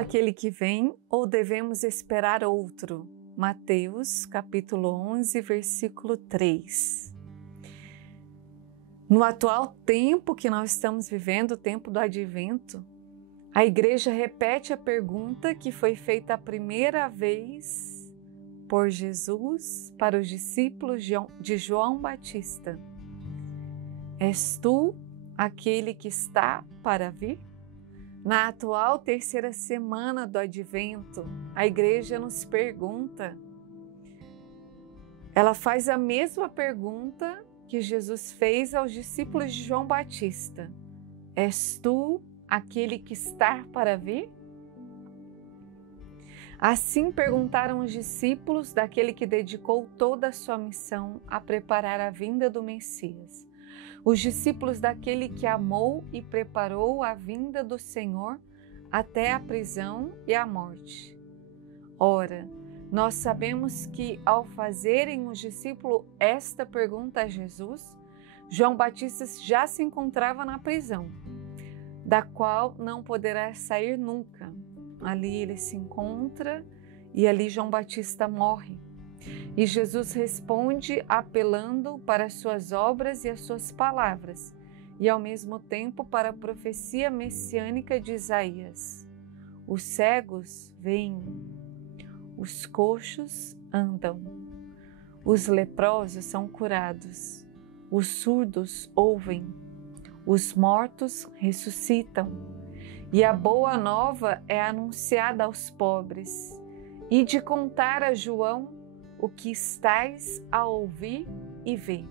Aquele que vem, ou devemos esperar outro? Mateus, capítulo 11, versículo 3. No atual tempo que nós estamos vivendo, o tempo do advento, a igreja repete a pergunta que foi feita a primeira vez por Jesus para os discípulos de João Batista. És tu aquele que está para vir? Na atual terceira semana do Advento, a igreja nos pergunta, ela faz a mesma pergunta que Jesus fez aos discípulos de João Batista. És tu aquele que está para vir? Assim perguntaram os discípulos daquele que dedicou toda a sua missão a preparar a vinda do Messias. Os discípulos daquele que amou e preparou a vinda do Senhor até a prisão e a morte. Ora, nós sabemos que ao fazerem os discípulos esta pergunta a Jesus, João Batista já se encontrava na prisão, da qual não poderá sair nunca. Ali ele se encontra e ali João Batista morre. E Jesus responde apelando para as suas obras e as suas palavras, e ao mesmo tempo para a profecia messiânica de Isaías. Os cegos veem, os coxos andam, os leprosos são curados, os surdos ouvem, os mortos ressuscitam, e a boa nova é anunciada aos pobres, e de contar a João o que estais a ouvir e ver.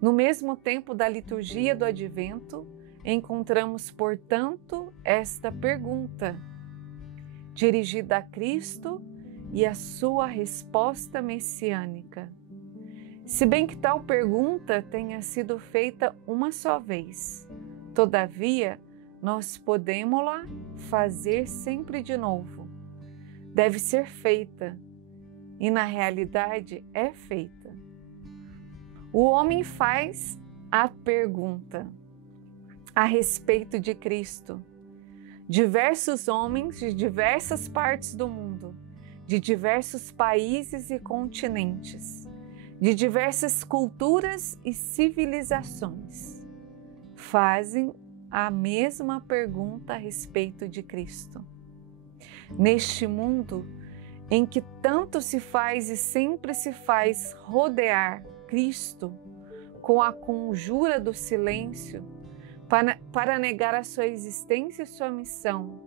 No mesmo tempo da liturgia do Advento, encontramos, portanto, esta pergunta, dirigida a Cristo e a sua resposta messiânica. Se bem que tal pergunta tenha sido feita uma só vez, todavia, nós podemos-la fazer sempre de novo. Deve ser feita, e na realidade é feita. O homem faz a pergunta a respeito de Cristo. Diversos homens de diversas partes do mundo, de diversos países e continentes, de diversas culturas e civilizações, fazem a mesma pergunta a respeito de Cristo. Neste mundo em que tanto se faz e sempre se faz rodear Cristo com a conjura do silêncio para negar a sua existência e sua missão,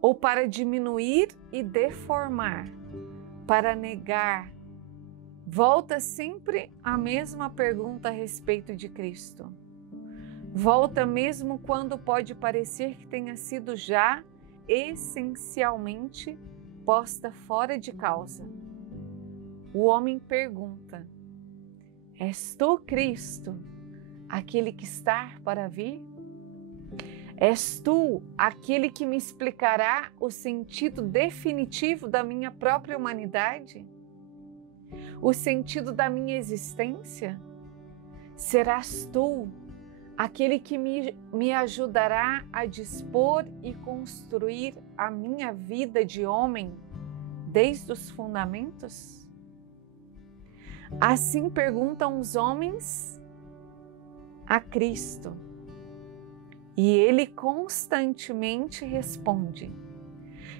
ou para diminuir e deformar, para negar, volta sempre a mesma pergunta a respeito de Cristo. Volta mesmo quando pode parecer que tenha sido já essencialmente posta fora de causa. O homem pergunta: és tu Cristo, aquele que está para vir? És tu aquele que me explicará o sentido definitivo da minha própria humanidade? O sentido da minha existência? Serás tu aquele que me ajudará a dispor e construir a minha vida de homem desde os fundamentos? Assim perguntam os homens a Cristo, e ele constantemente responde.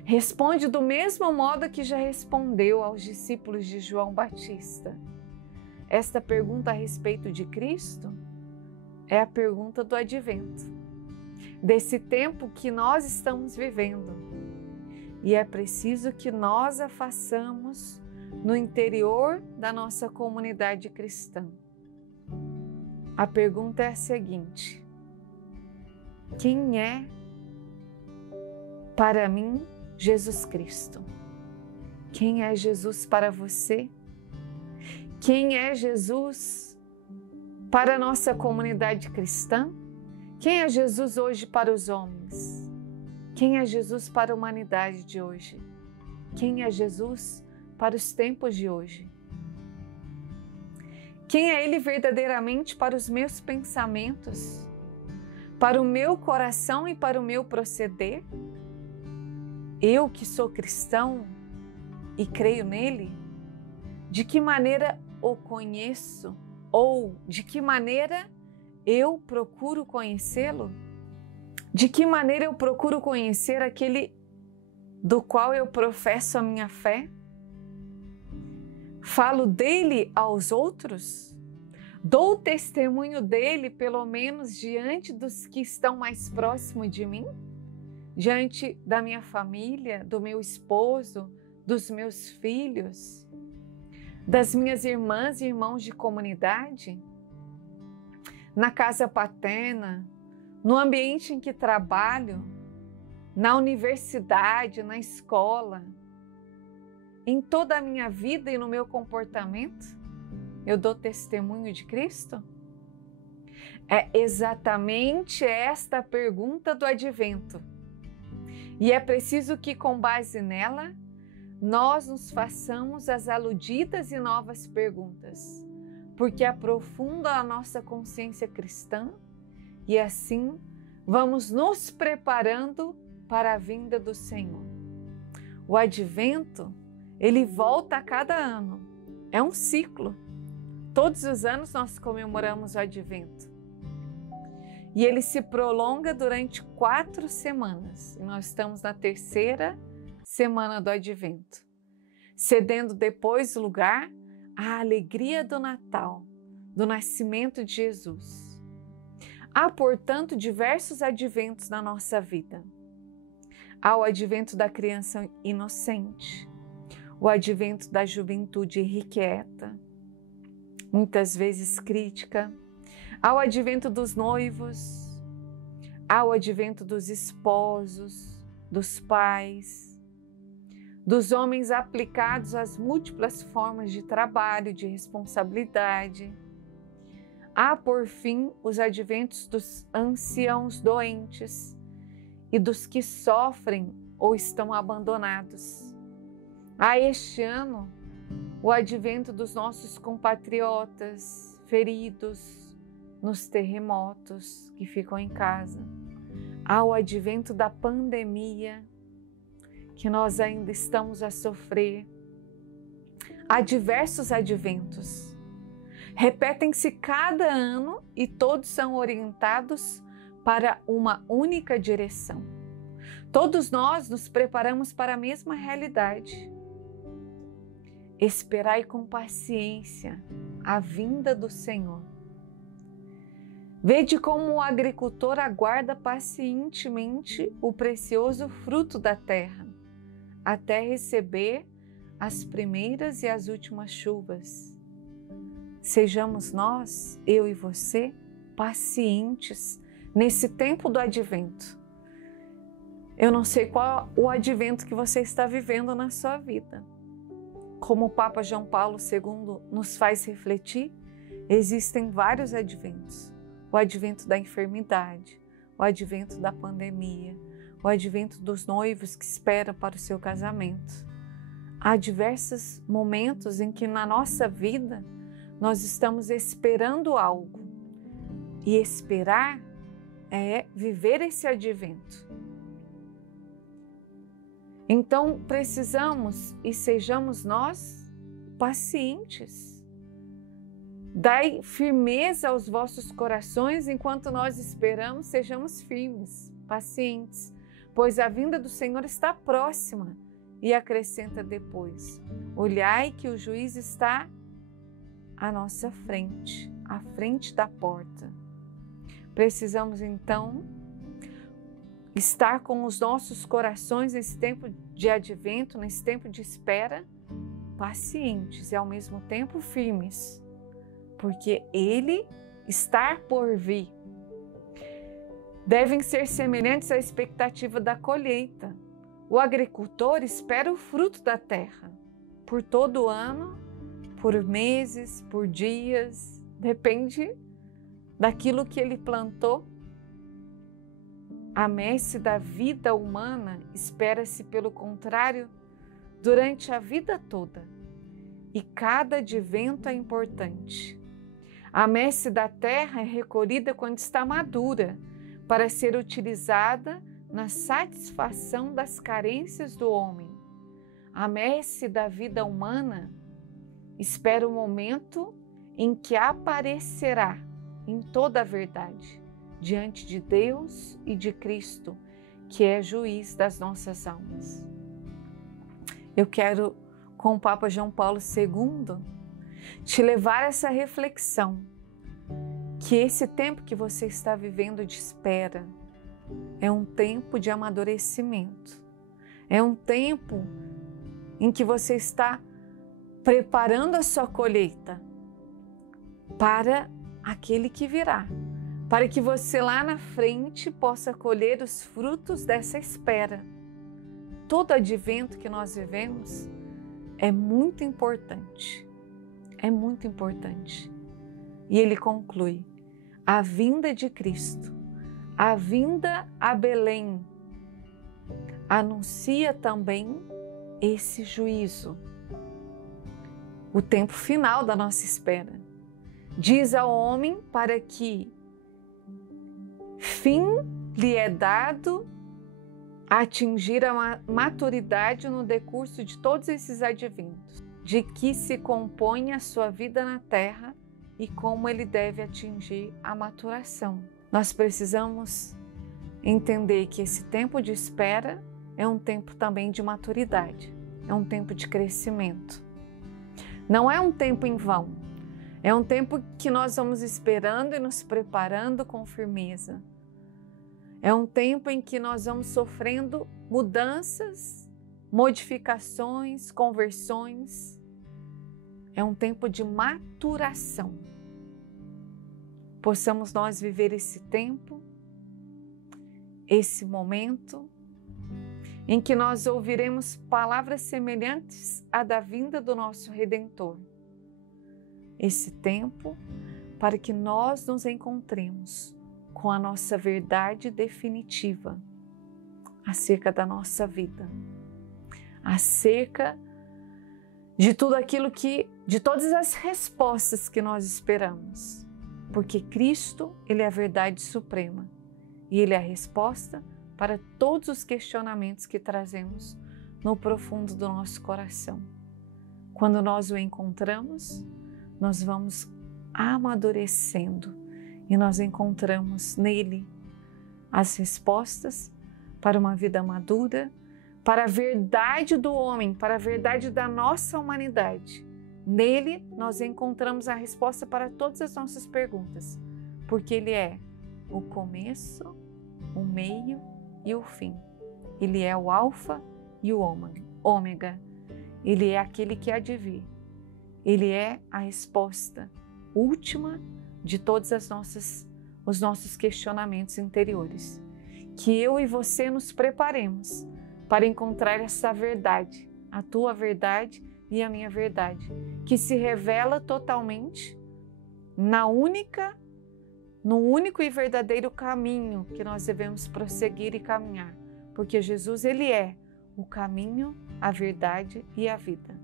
Responde do mesmo modo que já respondeu aos discípulos de João Batista. Esta pergunta a respeito de Cristo é a pergunta do Advento, desse tempo que nós estamos vivendo. E é preciso que nós a façamos no interior da nossa comunidade cristã. A pergunta é a seguinte: quem é para mim Jesus Cristo? Quem é Jesus para você? Quem é Jesus para a nossa comunidade cristã? Quem é Jesus hoje para os homens? Quem é Jesus para a humanidade de hoje? Quem é Jesus para os tempos de hoje? Quem é Ele verdadeiramente para os meus pensamentos, para o meu coração e para o meu proceder? Eu que sou cristão e creio nele, de que maneira o conheço? Ou de que maneira eu procuro conhecê-lo? De que maneira eu procuro conhecer aquele do qual eu professo a minha fé? Falo dele aos outros? Dou testemunho dele, pelo menos diante dos que estão mais próximos de mim? Diante da minha família, do meu esposo, dos meus filhos, das minhas irmãs e irmãos de comunidade? Na casa paterna, no ambiente em que trabalho, na universidade, na escola, em toda a minha vida e no meu comportamento, eu dou testemunho de Cristo? É exatamente esta a pergunta do advento. E é preciso que, com base nela, nós nos façamos as aludidas e novas perguntas, porque aprofunda a nossa consciência cristã e assim vamos nos preparando para a vinda do Senhor. O advento, ele volta a cada ano, é um ciclo. Todos os anos nós comemoramos o advento. E ele se prolonga durante 4 semanas. E nós estamos na 3ª semana do advento, cedendo depois lugar à alegria do Natal, do nascimento de Jesus. Há, portanto, diversos adventos na nossa vida. Há o advento da criança inocente, o advento da juventude irrequieta, muitas vezes crítica. Há o advento dos noivos, há o advento dos esposos, dos pais, dos homens aplicados às múltiplas formas de trabalho, de responsabilidade. Há, por fim, os adventos dos anciãos doentes e dos que sofrem ou estão abandonados. Há este ano o advento dos nossos compatriotas feridos nos terremotos que ficam em casa. Há o advento da pandemia que nós ainda estamos a sofrer. Há diversos adventos. Repetem-se cada ano e todos são orientados para uma única direção. Todos nós nos preparamos para a mesma realidade. Esperai com paciência a vinda do Senhor. Vede como o agricultor aguarda pacientemente o precioso fruto da terra, até receber as primeiras e as últimas chuvas. Sejamos nós, eu e você, pacientes nesse tempo do advento. Eu não sei qual o advento que você está vivendo na sua vida. Como o Papa João Paulo II nos faz refletir, existem vários adventos. O advento da enfermidade, o advento da pandemia, o advento dos noivos que esperam para o seu casamento. Há diversos momentos em que na nossa vida nós estamos esperando algo. E esperar é viver esse advento. Então precisamos e sejamos nós pacientes. Dai firmeza aos vossos corações enquanto nós esperamos, sejamos firmes, pacientes, pois a vinda do Senhor está próxima. E acrescenta depois: olhai que o juiz está à nossa frente, à frente da porta. Precisamos então estar com os nossos corações nesse tempo de advento, nesse tempo de espera, pacientes e ao mesmo tempo firmes, porque Ele está por vir. Devem ser semelhantes à expectativa da colheita. O agricultor espera o fruto da terra, por todo o ano, por meses, por dias, depende daquilo que ele plantou. A messe da vida humana espera-se, pelo contrário, durante a vida toda, e cada advento é importante. A messe da terra é recolhida quando está madura, para ser utilizada na satisfação das carências do homem. A messe da vida humana espera o momento em que aparecerá em toda a verdade, diante de Deus e de Cristo, que é juiz das nossas almas. Eu quero, com o Papa João Paulo II, te levar a essa reflexão, que esse tempo que você está vivendo de espera é um tempo de amadurecimento, é um tempo em que você está preparando a sua colheita para aquele que virá, para que você lá na frente possa colher os frutos dessa espera. Todo advento que nós vivemos é muito importante, é muito importante. E ele conclui: a vinda de Cristo, a vinda a Belém, anuncia também esse juízo, o tempo final da nossa espera. Diz ao homem para que fim lhe é dado a atingir a maturidade no decurso de todos esses adventos, de que se compõe a sua vida na terra e como ele deve atingir a maturação. Nós precisamos entender que esse tempo de espera é um tempo também de maturidade, é um tempo de crescimento. Não é um tempo em vão, é um tempo que nós vamos esperando e nos preparando com firmeza. É um tempo em que nós vamos sofrendo mudanças, modificações, conversões. É um tempo de maturação. Possamos nós viver esse tempo, esse momento, em que nós ouviremos palavras semelhantes à da vinda do nosso Redentor. Esse tempo para que nós nos encontremos com a nossa verdade definitiva acerca da nossa vida, acerca de tudo aquilo de todas as respostas que nós esperamos, porque Cristo, ele é a verdade suprema e ele é a resposta para todos os questionamentos que trazemos no profundo do nosso coração. Quando nós o encontramos, nós vamos amadurecendo e nós encontramos nele as respostas para uma vida madura, para a verdade do homem, para a verdade da nossa humanidade. Nele nós encontramos a resposta para todas as nossas perguntas, porque ele é o começo, o meio e o fim. Ele é o alfa e o ômega. Ele é aquele que há de vir. Ele é a resposta última de todos os nossos questionamentos interiores. Que eu e você nos preparemos para encontrar essa verdade, a tua verdade e a minha verdade, que se revela totalmente no único e verdadeiro caminho que nós devemos prosseguir e caminhar, porque Jesus, ele é o caminho, a verdade e a vida.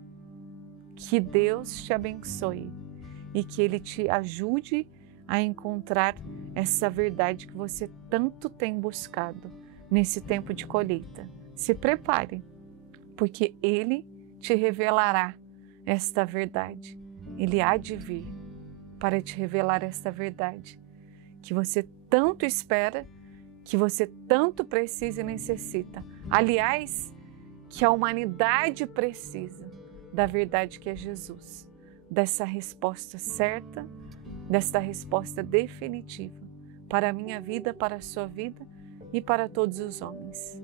Que Deus te abençoe e que ele te ajude a encontrar essa verdade que você tanto tem buscado nesse tempo de colheita. Se prepare, porque ele te revelará esta verdade. Ele há de vir para te revelar esta verdade que você tanto espera, que você tanto precisa e necessita. Aliás, que a humanidade precisa da verdade que é Jesus, dessa resposta certa, desta resposta definitiva para a minha vida, para a sua vida e para todos os homens.